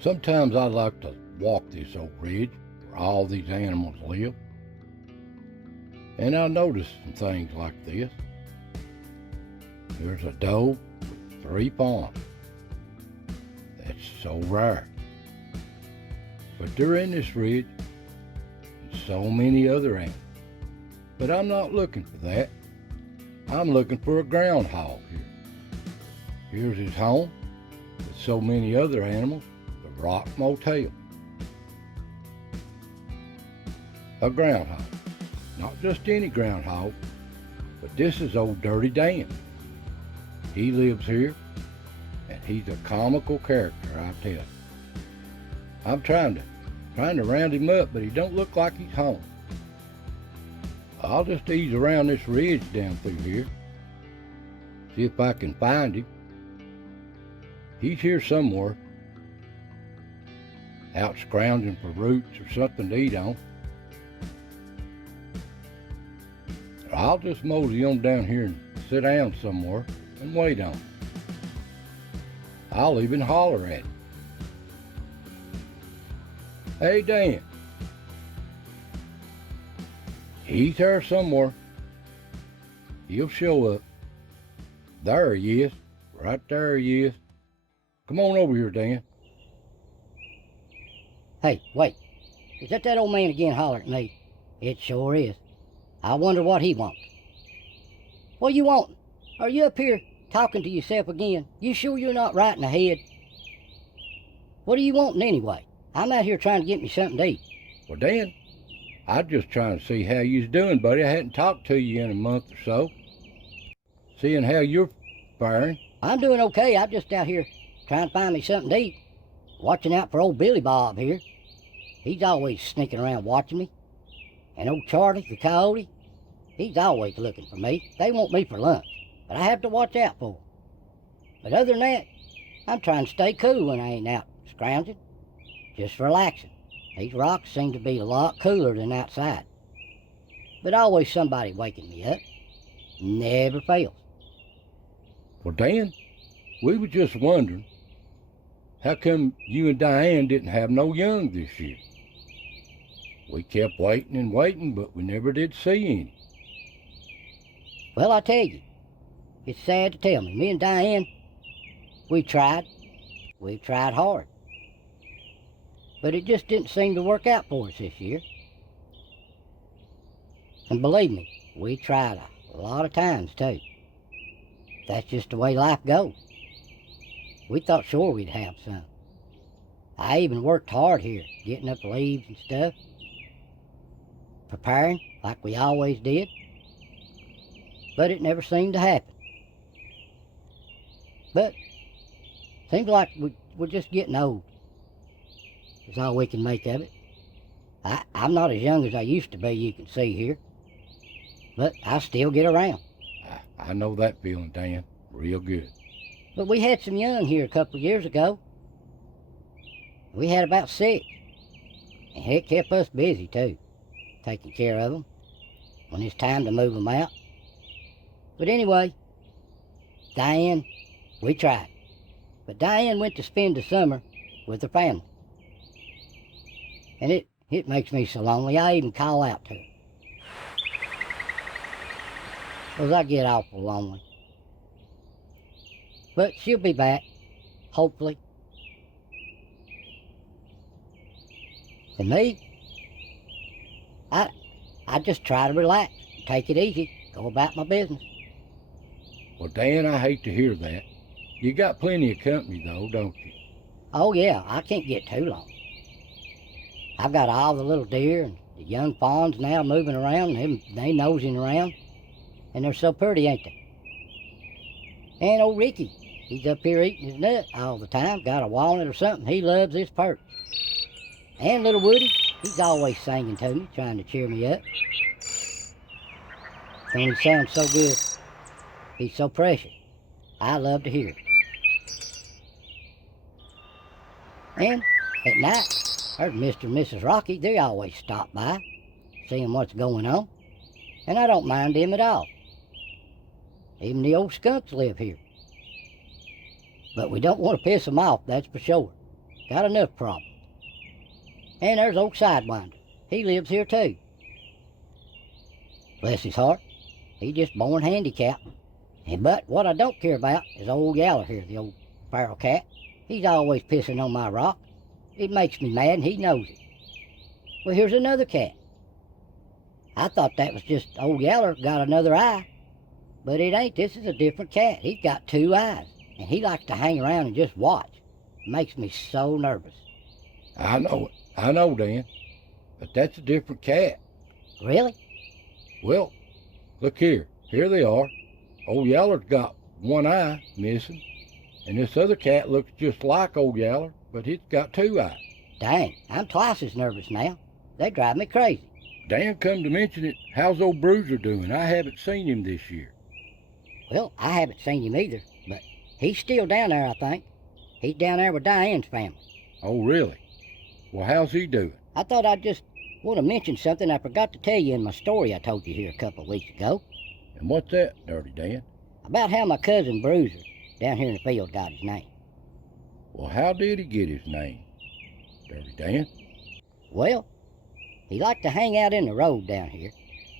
Sometimes I like to walk this old ridge where all these animals live, and I notice some things like this. There's a doe with 3 fawns. That's so rare. But they're in this ridge, and so many other animals. But I'm not looking for that. I'm looking for a groundhog here. Here's his home, with so many other animals, the Rock Motel. A groundhog. Not just any groundhog, but this is old Dirty Dan. He lives here, and he's a comical character, I tell you. I'm trying to round him up, but he don't look like he's home. I'll just ease around this ridge down through here, see if I can find him. He's here somewhere, out scrounging for roots or something to eat on. I'll just mosey on down here and sit down somewhere and wait on him. I'll even holler at him. Hey, Dan. He's there somewhere. He'll show up. There he is. Right there he is. Come on over here, Dan. Hey, wait. Is that old man again hollering at me? It sure is. I wonder what he wants. What you want? Are you up here talking to yourself again? You sure you're not right in the head? What are you wanting anyway? I'm out here trying to get me something to eat. Well, Dan, I'm just trying to see how you's doing, buddy. I hadn't talked to you in a month or so. Seeing how you're faring. I'm doing okay. I'm just out here trying to find me something to eat. Watching out for old Billy Bob here. He's always sneaking around watching me. And old Charlie, the coyote, he's always looking for me. They want me for lunch, but I have to watch out for them. But other than that, I'm trying to stay cool when I ain't out scrounging. Just relaxing. These rocks seem to be a lot cooler than outside. But always somebody waking me up. Never fails. Well, Dan, we were just wondering, how come you and Diane didn't have no young this year? We kept waiting and waiting, but we never did see any. Well, I tell you, it's sad to tell me and Diane, we tried hard. But it just didn't seem to work out for us this year. And believe me, we tried a lot of times too. That's just the way life goes. We thought sure we'd have some. I even worked hard here, getting up leaves and stuff, preparing like we always did. But it never seemed to happen. But seems like we're just getting old. Is all we can make of it. I'm not as young as I used to be, you can see here. But I still get around. I know that feeling, Dan, real good. But we had some young here a couple of years ago. We had about 6. And it kept us busy too, taking care of them when it's time to move them out. But anyway, Diane, we tried. But Diane went to spend the summer with her family. And it makes me so lonely, I even call out to her. 'Cause I get awful lonely. But she'll be back, hopefully. And me, I just try to relax, take it easy, go about my business. Well, Dan, I hate to hear that. You got plenty of company, though, don't you? Oh yeah, I can't get too long. I've got all the little deer and the young fawns now moving around, and they nosing around. And they're so pretty, ain't they? And old Ricky, he's up here eating his nut all the time. Got a walnut or something. He loves his perch. And little Woody, he's always singing to me, trying to cheer me up. And he sounds so good. He's so precious. I love to hear it. And at night, there's Mr. and Mrs. Rocky. They always stop by, seeing what's going on. And I don't mind them at all. Even the old skunks live here. But we don't want to piss them off, that's for sure. got enough problems. And there's old Sidewinder. He lives here too. Bless his heart, he's just born handicapped. But what I don't care about is old Yaller here, the old feral cat. He's always pissing on my rock. It makes me mad and he knows it. Well, here's another cat. I thought that was just old Yaller got another eye. But it ain't. This is a different cat. He's got two eyes. And he likes to hang around and just watch. It makes me so nervous. I know it. I know, Dan. But that's a different cat. Really? Well, look here. Here they are. Old Yaller's got one eye missing. And this other cat looks just like old Yaller, but it's got two eyes. Dang, I'm twice as nervous now. They drive me crazy. Dan, come to mention it, how's old Bruiser doing? I haven't seen him this year. Well, I haven't seen him either, but he's still down there, I think. He's down there with Diane's family. Oh, really? Well, how's he doing? I thought I'd just want to mention something I forgot to tell you in my story I told you here a couple of weeks ago. And what's that, Dirty Dan? About how my cousin Bruiser down here in the field got his name. Well, how did he get his name, Dirty Dan? Well, he liked to hang out in the road down here.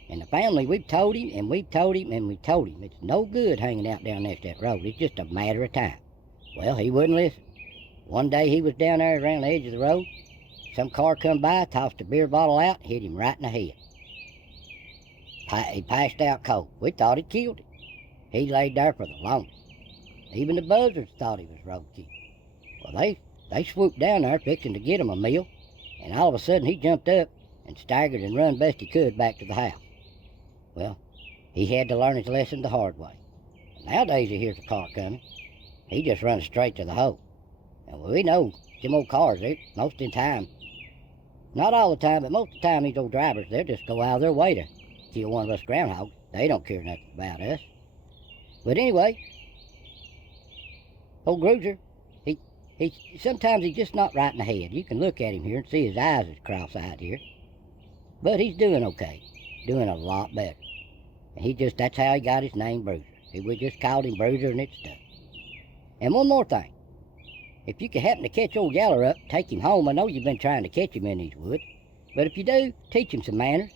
And the family, we've told him, and we've told him, and we've told him. It's no good hanging out down next to that road. It's just a matter of time. Well, he wouldn't listen. One day he was down there around the edge of the road. Some car come by, tossed a beer bottle out, hit him right in the head. He passed out cold. We thought it killed him. He laid there for the longest. Even the buzzards thought he was roadkill. Well, they swooped down there fixing to get him a meal, and all of a sudden he jumped up and staggered and run best he could back to the house. Well, he had to learn his lesson the hard way. And nowadays he hears a car coming, he just runs straight to the hole. And we know them old cars, most of the time, not all the time, but most of the time these old drivers, they'll just go out of their way to kill one of us groundhogs. They don't care nothing about us. But anyway, old Bruiser, he sometimes he's just not right in the head. You can look at him here and see his eyes is cross-eyed here. But he's doing okay, doing a lot better. And that's how he got his name, Bruiser. We just called him Bruiser and it stuck. And one more thing. If you could happen to catch old Yaller up, take him home. I know you've been trying to catch him in these woods. But if you do, teach him some manners.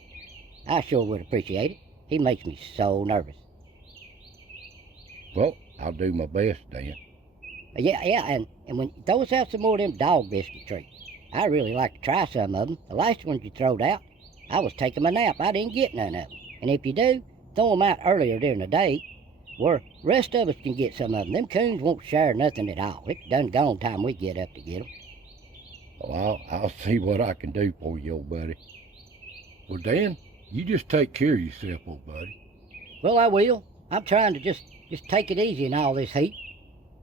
I sure would appreciate it. He makes me so nervous. Well, I'll do my best, Dan. Yeah, and when you throw us out some more of them dog biscuit treats, I really like to try some of them. The last ones you throwed out, I was taking my nap. I didn't get none of them. And if you do, throw them out earlier during the day, where rest of us can get some of them. Them coons won't share nothing at all. It's done gone time we get up to get them. Well, I'll see what I can do for you, old buddy. Well, Dan, you just take care of yourself, old buddy. Well, I will. I'm trying to just take it easy in all this heat.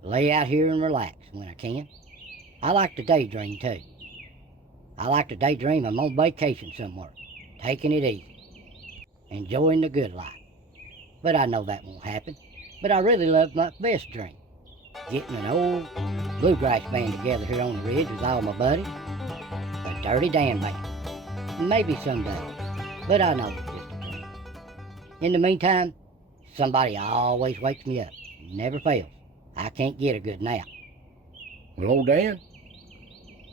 Lay out here and relax when I can. I like to daydream, too. I like to daydream I'm on vacation somewhere, taking it easy, enjoying the good life. But I know that won't happen. But I really love my best dream, getting an old bluegrass band together here on the ridge with all my buddies, a Dirty Dan band. Maybe someday, but I know it's just a dream. In the meantime, somebody always wakes me up, never fails. I can't get a good nap. Well, old Dan,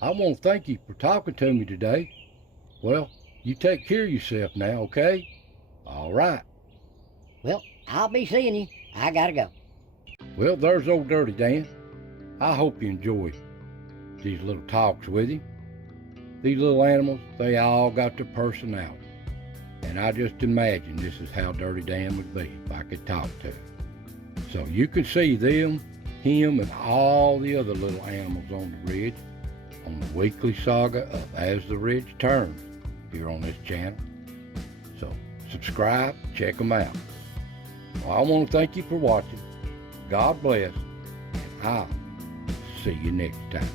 I want to thank you for talking to me today. Well, you take care of yourself now, okay? All right. Well, I'll be seeing you. I gotta go. Well, there's old Dirty Dan. I hope you enjoy these little talks with him. These little animals, they all got their personality. And I just imagine this is how Dirty Dan would be if I could talk to him. So you can see them, him, and all the other little animals on the ridge on the weekly saga of As the Ridge Turns here on this channel. So subscribe, check them out. Well, I want to thank you for watching. God bless, and I'll see you next time.